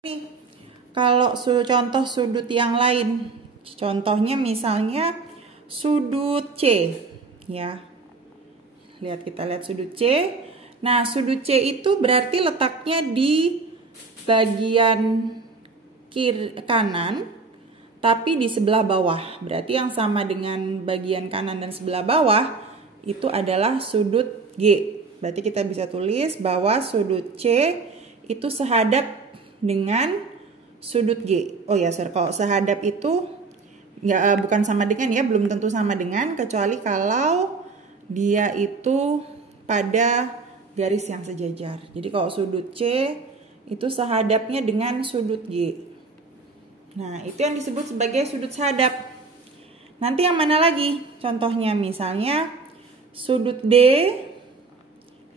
Nih, kalau contoh sudut yang lain, contohnya misalnya sudut C, ya. Kita lihat sudut C. Nah, sudut C itu berarti letaknya di bagian kanan, tapi di sebelah bawah. Berarti yang sama dengan bagian kanan dan sebelah bawah itu adalah sudut G. Berarti kita bisa tulis bahwa sudut C itu sehadap dengan sudut G. Oh ya, kalau sehadap itu bukan sama dengan ya, belum tentu sama dengan, kecuali kalau dia itu pada garis yang sejajar. Jadi kalau sudut C itu sehadapnya dengan sudut G. Nah, itu yang disebut sebagai sudut sehadap. Nanti yang mana lagi? Contohnya misalnya sudut D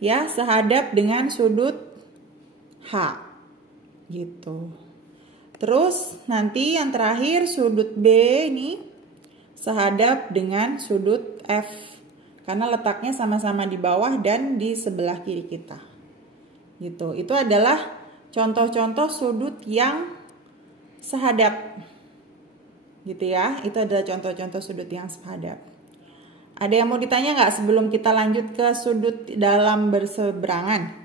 ya sehadap dengan sudut H. Gitu. Terus nanti yang terakhir sudut B ini sehadap dengan sudut F karena letaknya sama-sama di bawah dan di sebelah kiri kita. Gitu. Itu adalah contoh-contoh sudut yang sehadap. Gitu ya. Itu adalah contoh-contoh sudut yang sehadap. Ada yang mau ditanya nggak sebelum kita lanjut ke sudut dalam berseberangan?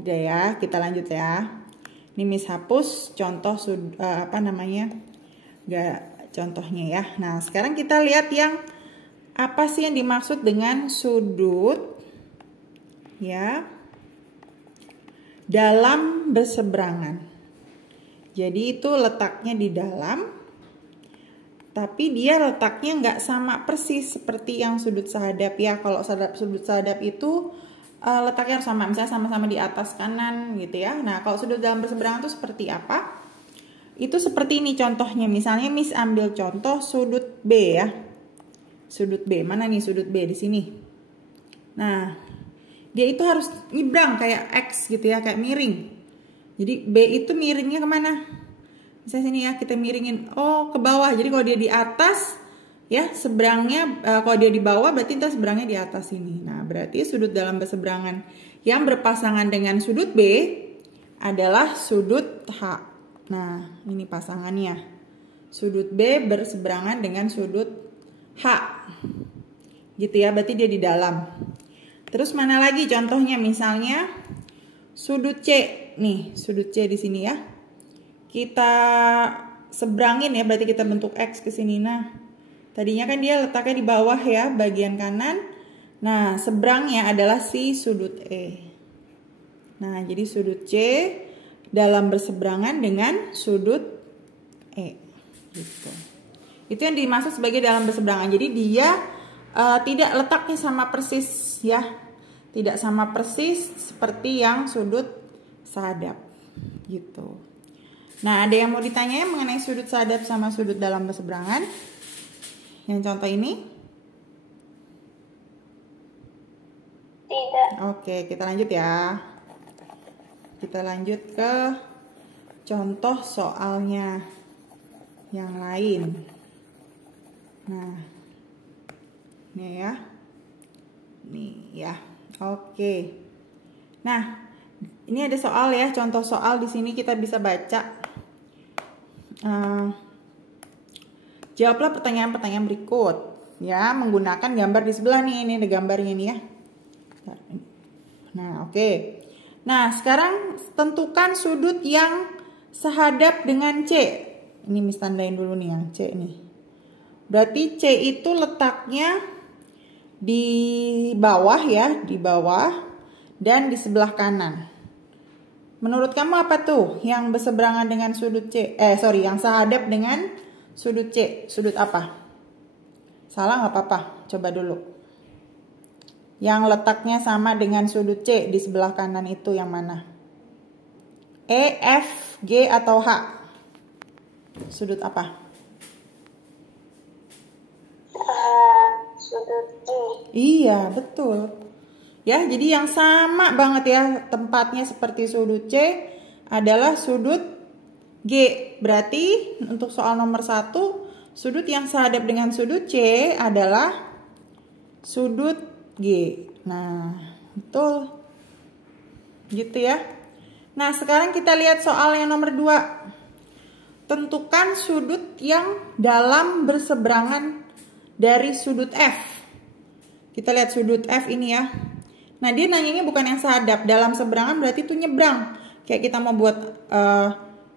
Udah ya, kita lanjut ya. Ini Miss hapus contoh contohnya ya. Nah, sekarang kita lihat yang apa sih yang dimaksud dengan sudut ya dalam berseberangan. Jadi itu letaknya di dalam, tapi dia letaknya nggak sama persis seperti yang sudut sehadap ya. Kalau sudut sehadap itu letaknya harus sama, misalnya sama-sama di atas kanan gitu ya. Nah, kalau sudut dalam berseberangan itu seperti apa? Itu seperti ini contohnya. Misalnya Miss ambil contoh sudut B ya. Sudut B, mana nih sudut B di sini? Nah, dia itu harus nyebrang kayak X gitu ya, kayak miring. Jadi B itu miringnya kemana? Misalnya sini ya, kita miringin ke bawah. Jadi kalau dia di atas ya seberangnya, kalau dia di bawah berarti kita seberangnya di atas ini. Nah, berarti sudut dalam berseberangan yang berpasangan dengan sudut B adalah sudut H. Nah, ini pasangannya. Sudut B berseberangan dengan sudut H. Gitu ya, berarti dia di dalam. Terus mana lagi contohnya? Misalnya sudut C. Nih, sudut C di sini ya. Kita seberangin ya, berarti kita bentuk X ke sini. Nah, tadinya kan dia letaknya di bawah ya, bagian kanan. Nah, seberangnya adalah si sudut E. Nah, jadi sudut C dalam berseberangan dengan sudut E. Gitu. Itu yang dimaksud sebagai dalam berseberangan. Jadi dia tidak letaknya sama persis ya. Tidak sama persis seperti yang sudut sehadap. Gitu. Nah, ada yang mau ditanya mengenai sudut sehadap sama sudut dalam berseberangan? Yang contoh ini? Tidak. Oke, kita lanjut ya. Kita lanjut ke contoh soalnya yang lain. Nah, ini ya. Nih ya. Oke. Nah, ini ada soal ya, contoh soal di sini kita bisa baca. Jawablah pertanyaan-pertanyaan berikut ya menggunakan gambar di sebelah nih. Ini ada gambarnya nih ya. Nah, oke. Nah, sekarang tentukan sudut yang sehadap dengan C. Ini Miss tandain dulu nih yang C nih. Berarti C itu letaknya di bawah ya, di bawah dan di sebelah kanan. Menurut kamu apa tuh yang berseberangan dengan sudut C? Yang sehadap dengan sudut C. Sudut apa? Salah nggak apa-apa. Coba dulu. Yang letaknya sama dengan sudut C di sebelah kanan itu yang mana? E, F, G atau H? Sudut apa? Sudut E. Iya, betul. Ya, jadi yang sama banget ya tempatnya seperti sudut C adalah sudut G. Berarti untuk soal nomor 1, sudut yang sehadap dengan sudut C adalah sudut G. Nah, betul. Gitu ya. Nah, sekarang kita lihat soal yang nomor 2. Tentukan sudut yang dalam berseberangan dari sudut F. Kita lihat sudut F ini ya. Nah, dia nanyanya bukan yang sehadap. Dalam seberangan berarti itu nyebrang. Kayak kita mau buat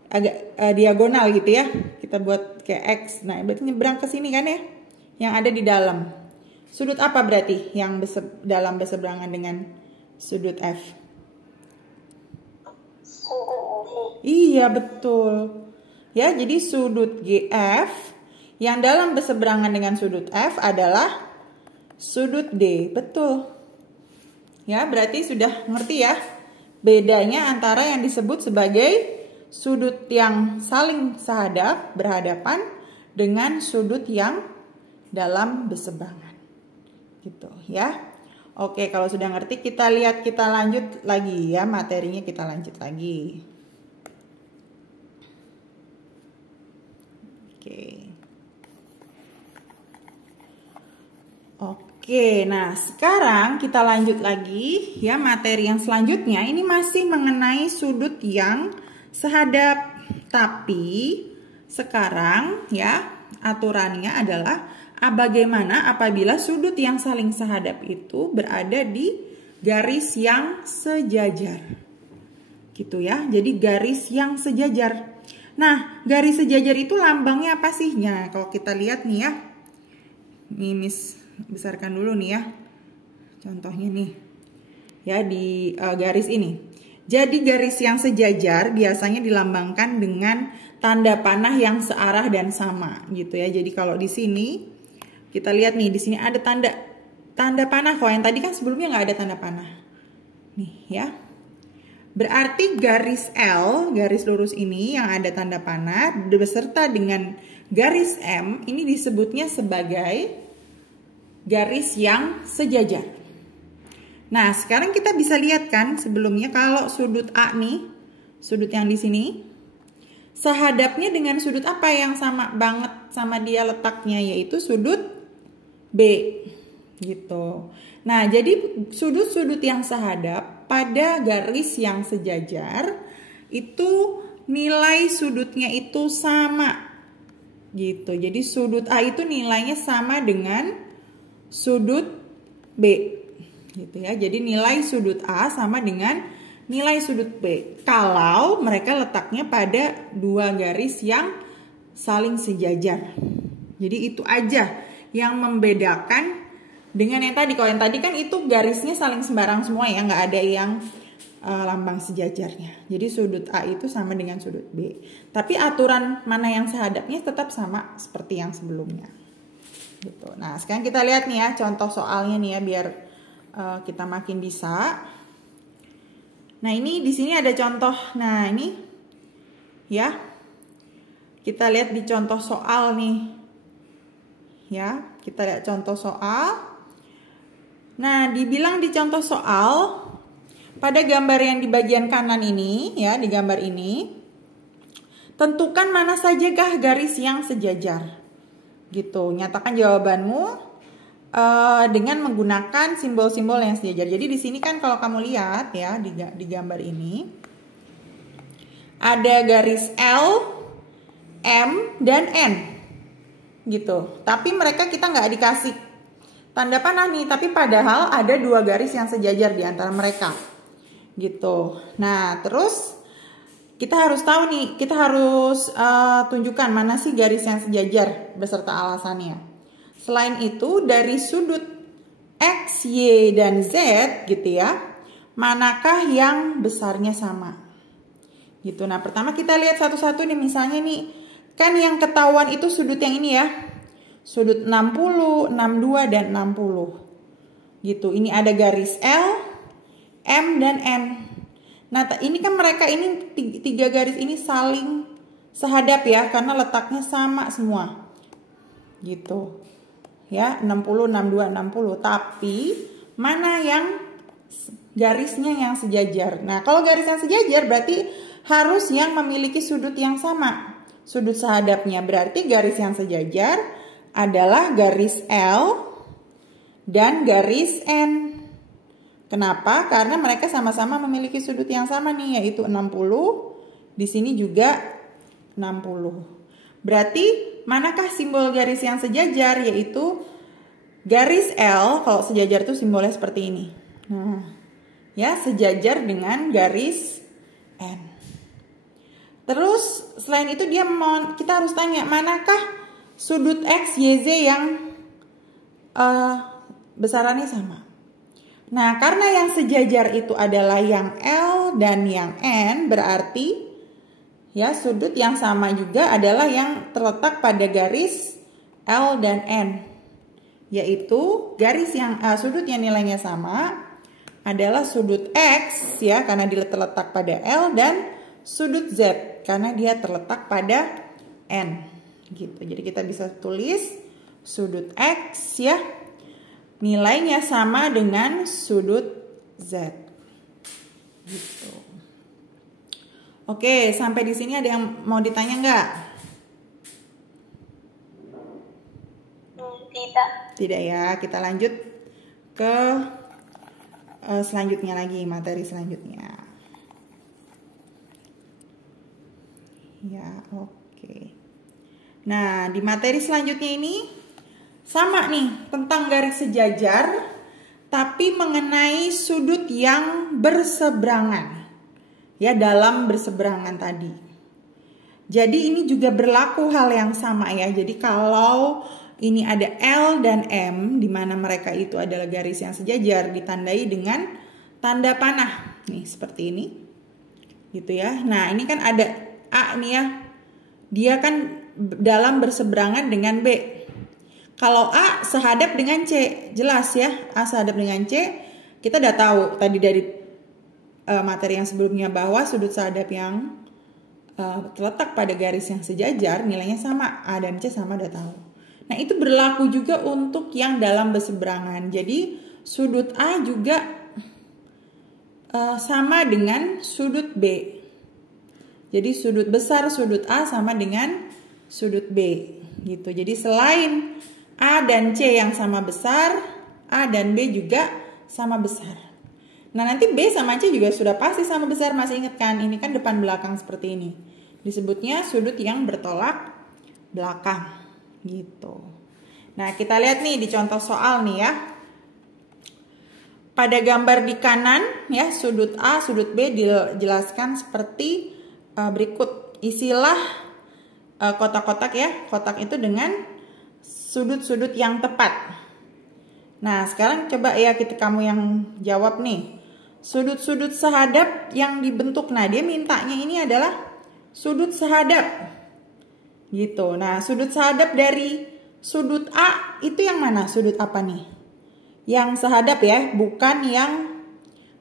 agak diagonal gitu ya. Kita buat kayak X. Nah, berarti nyebrang ke sini kan ya. Yang ada di dalam. Sudut apa berarti yang dalam berseberangan dengan sudut F? Iya, betul. Ya, jadi sudut GF yang dalam berseberangan dengan sudut F adalah sudut D. Betul. Ya, berarti sudah ngerti ya bedanya antara yang disebut sebagai sudut yang saling berhadapan dengan sudut yang dalam berseberangan. Gitu ya. Oke, kalau sudah ngerti kita lanjut lagi ya, materinya kita lanjut lagi. Oke, nah sekarang kita lanjut lagi ya, materi yang selanjutnya ini masih mengenai sudut yang sehadap. Tapi sekarang ya aturannya adalah bagaimana apabila sudut yang saling sehadap itu berada di garis yang sejajar. Gitu ya, jadi garis yang sejajar. Nah, garis sejajar itu lambangnya apa sih? Nah, kalau kita lihat nih ya. Nih Miss besarkan dulu nih ya. Contohnya nih. Ya di garis ini. Jadi garis yang sejajar biasanya dilambangkan dengan tanda panah yang searah dan sama gitu ya. Jadi kalau di sini kita lihat nih, di sini ada tanda panah. Kalau yang tadi kan sebelumnya nggak ada tanda panah. Nih ya. Berarti garis L, garis lurus ini yang ada tanda panah beserta dengan garis M ini disebutnya sebagai garis yang sejajar. Nah, sekarang kita bisa lihat kan sebelumnya kalau sudut A nih, sudut yang di sini, sehadapnya dengan sudut apa yang sama banget sama dia letaknya, yaitu sudut B. Gitu. Nah, jadi sudut-sudut yang sehadap pada garis yang sejajar itu nilai sudutnya itu sama. Gitu. Jadi sudut A itu nilainya sama dengan sudut B. Gitu ya. Jadi nilai sudut A sama dengan nilai sudut B. Kalau mereka letaknya pada dua garis yang saling sejajar. Jadi itu aja yang membedakan dengan yang tadi. Kalau yang tadi kan itu garisnya saling sembarang semua ya, nggak ada yang lambang sejajarnya. Jadi sudut A itu sama dengan sudut B. Tapi aturan mana yang sehadapnya tetap sama seperti yang sebelumnya. Gitu. Nah, sekarang kita lihat nih ya contoh soalnya nih ya biar kita makin bisa. Nah, ini di sini ada contoh. Nah, ini ya. Kita lihat di contoh soal nih. Ya, kita lihat contoh soal. Nah, dibilang di contoh soal pada gambar yang di bagian kanan ini ya, di gambar ini tentukan mana sajakah garis yang sejajar. Gitu, nyatakan jawabanmu dengan menggunakan simbol-simbol yang sejajar. Jadi di sini kan kalau kamu lihat ya di gambar ini ada garis L, M, dan N. Gitu. Tapi mereka kita nggak dikasih tanda panah nih, tapi padahal ada dua garis yang sejajar di antara mereka. Gitu. Nah, terus kita harus tahu nih, kita harus tunjukkan mana sih garis yang sejajar beserta alasannya. Selain itu, dari sudut X, Y, dan Z gitu ya, manakah yang besarnya sama? Gitu. Nah, pertama kita lihat satu-satu nih, misalnya nih, kan yang ketahuan itu sudut yang ini ya. Sudut 60, 62, dan 60. Gitu. Ini ada garis L, M, dan N. Nah, ini kan mereka ini tiga garis ini saling sehadap ya, karena letaknya sama semua. Gitu. Ya, 60, 62, 60. Tapi mana yang garisnya yang sejajar? Nah, kalau garis yang sejajar berarti harus yang memiliki sudut yang sama. Sudut sehadapnya berarti garis yang sejajar adalah garis L dan garis N. Kenapa? Karena mereka sama-sama memiliki sudut yang sama nih, yaitu 60. Di sini juga 60. Berarti manakah simbol garis yang sejajar? Yaitu garis L. Kalau sejajar itu simbolnya seperti ini. Nah, ya, sejajar dengan garis N. Terus selain itu kita harus tanya, manakah sudut X, Y, Z yang besarannya sama? Nah, karena yang sejajar itu adalah yang L dan yang N, berarti ya sudut yang sama juga adalah yang terletak pada garis L dan N. Yaitu garis yang sudut yang nilainya sama adalah sudut X ya, karena dia terletak pada L, dan sudut Z karena dia terletak pada N gitu. Jadi kita bisa tulis sudut X ya nilainya sama dengan sudut Z gitu. Oke, sampai di sini ada yang mau ditanya nggak? Tidak. Tidak ya, kita lanjut ke selanjutnya lagi, materi selanjutnya. Ya, oke. Nah, di materi selanjutnya ini sama nih, tentang garis sejajar, tapi mengenai sudut yang berseberangan. Ya, dalam berseberangan tadi. Jadi ini juga berlaku hal yang sama ya. Jadi kalau ini ada L dan M, di mana mereka itu adalah garis yang sejajar, ditandai dengan tanda panah. Nih, seperti ini. Gitu ya. Nah, ini kan ada A nih ya. Dia kan dalam berseberangan dengan B. Kalau A sehadap dengan C, jelas ya. A sehadap dengan C, kita udah tahu tadi dari materi yang sebelumnya bahwa sudut sehadap yang terletak pada garis yang sejajar nilainya sama. A dan C sama, udah tahu. Nah, itu berlaku juga untuk yang dalam berseberangan. Jadi sudut A juga sama dengan sudut B. Jadi sudut besar sudut A sama dengan sudut B gitu. Jadi selain A dan C yang sama besar, A dan B juga sama besar. Nah, nanti B sama C juga sudah pasti sama besar, masih ingat kan? Ini kan depan belakang seperti ini. Disebutnya sudut yang bertolak belakang gitu. Nah, kita lihat nih di contoh soal nih ya. Pada gambar di kanan ya, sudut A, sudut B dijelaskan seperti berikut. Isilah kotak-kotak ya, kotak itu dengan sudut-sudut yang tepat. Nah, sekarang coba ya kamu yang jawab nih. Sudut-sudut sehadap yang dibentuk. Nah, dia mintanya ini adalah sudut sehadap. Gitu. Nah, sudut sehadap dari sudut A itu yang mana? Sudut apa nih? Yang sehadap ya, bukan yang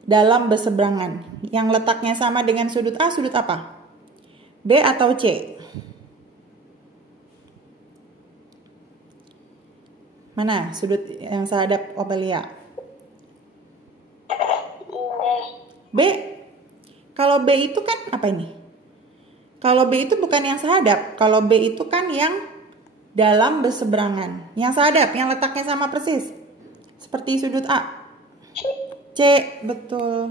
dalam berseberangan. Yang letaknya sama dengan sudut A, sudut apa? B atau C? Mana sudut yang sehadap Opelia? B. Kalau B itu kan apa ini? Kalau B itu bukan yang sehadap. Kalau B itu kan yang dalam berseberangan. Yang sehadap, yang letaknya sama persis. Seperti sudut A. C, betul.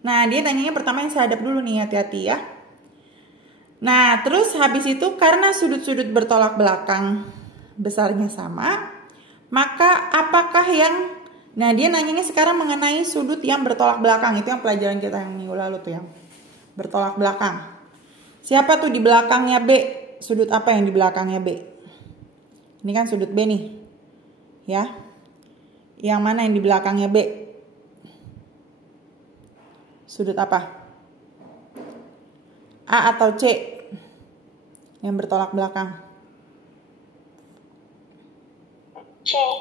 Nah, dia tanyanya pertama yang sehadap dulu nih, hati-hati ya. Nah, terus habis itu karena sudut-sudut bertolak belakang besarnya sama, maka apakah yang... Nah, dia nanyanya sekarang mengenai sudut yang bertolak belakang. Itu yang pelajaran kita yang minggu lalu tuh, yang bertolak belakang. Siapa tuh di belakangnya B? Sudut apa yang di belakangnya B? Ini kan sudut B nih. Ya. Yang mana yang di belakangnya B? Sudut apa? A atau C? Yang bertolak belakang.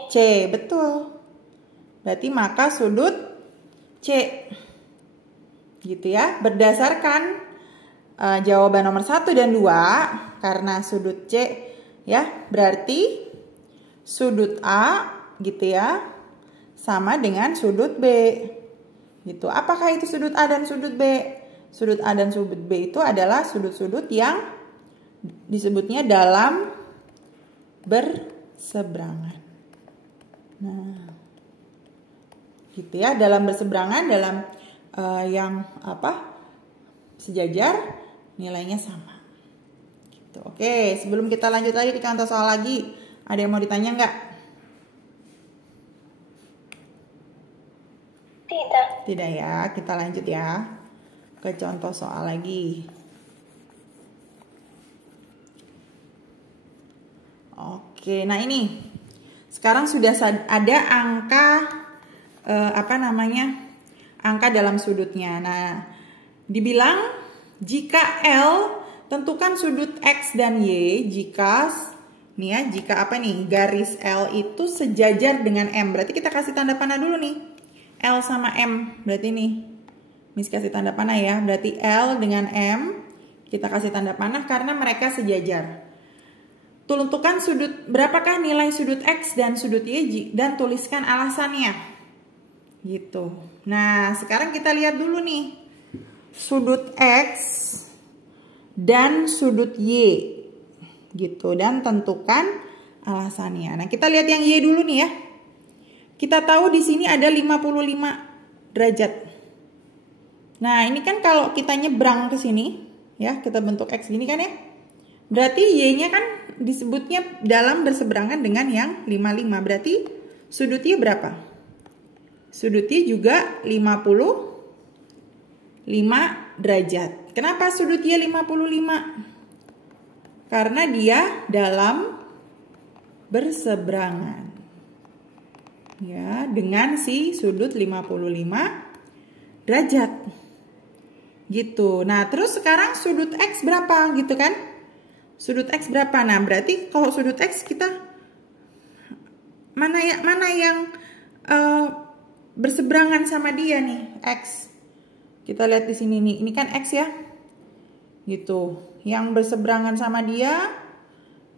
C, betul. Berarti maka sudut C. Gitu ya. Berdasarkan jawaban nomor 1 dan 2, karena sudut C ya, berarti sudut A gitu ya sama dengan sudut B. Gitu. Apakah itu sudut A dan sudut B? Sudut A dan sudut B itu adalah sudut-sudut yang disebutnya dalam berseberangan. Nah, gitu ya, dalam berseberangan, dalam yang sejajar nilainya sama gitu. Oke, sebelum kita lanjut lagi ke contoh soal lagi, ada yang mau ditanya nggak? Tidak ya, kita lanjut ya ke contoh soal lagi. Oke, nah ini sekarang sudah ada angka angka dalam sudutnya. Nah, dibilang jika L, tentukan sudut X dan Y jika garis L itu sejajar dengan M. Berarti kita kasih tanda panah dulu nih. L sama M, berarti nih. Miss kasih tanda panah ya. Berarti L dengan M kita kasih tanda panah karena mereka sejajar. Tentukan berapakah nilai sudut X dan sudut Y dan tuliskan alasannya. Gitu. Nah, sekarang kita lihat dulu nih. Sudut X dan sudut Y. Gitu, dan tentukan alasannya. Nah, kita lihat yang Y dulu nih ya. Kita tahu di sini ada 55 derajat. Nah, ini kan kalau kita nyebrang ke sini, ya, kita bentuk X gini kan ya. Berarti Y-nya kan disebutnya dalam berseberangan dengan yang 55. Berarti sudut Y berapa? Sudut Y juga 55 derajat. Kenapa sudut Y 55? Karena dia dalam berseberangan. Ya, dengan si sudut 55 derajat. Gitu. Nah, terus sekarang sudut X berapa gitu kan? Sudut X berapa? Nah, berarti kalau sudut X kita mana yang berseberangan sama dia nih, X. Kita lihat di sini nih. Ini kan X ya. Gitu. Yang berseberangan sama dia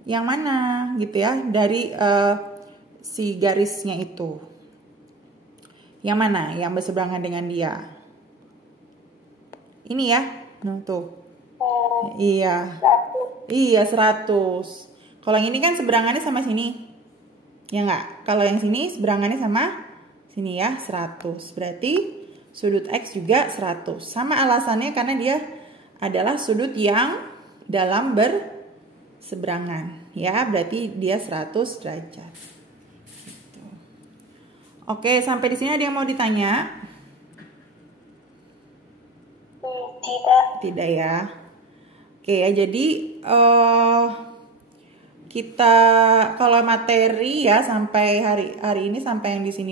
yang mana gitu ya? Dari si garisnya itu. Yang mana yang berseberangan dengan dia? Ini ya. Nah, tuh. Iya. Iya, 100. Kalau yang ini kan seberangannya sama sini. Ya enggak? Kalau yang sini seberangannya sama sini ya, 100. Berarti sudut X juga 100. Sama alasannya karena dia adalah sudut yang dalam berseberangan. Ya, berarti dia 100 derajat. Gitu. Oke, sampai di sini ada yang mau ditanya? Tidak ya. Oke ya, jadi kita kalau materi ya sampai hari ini sampai yang di sini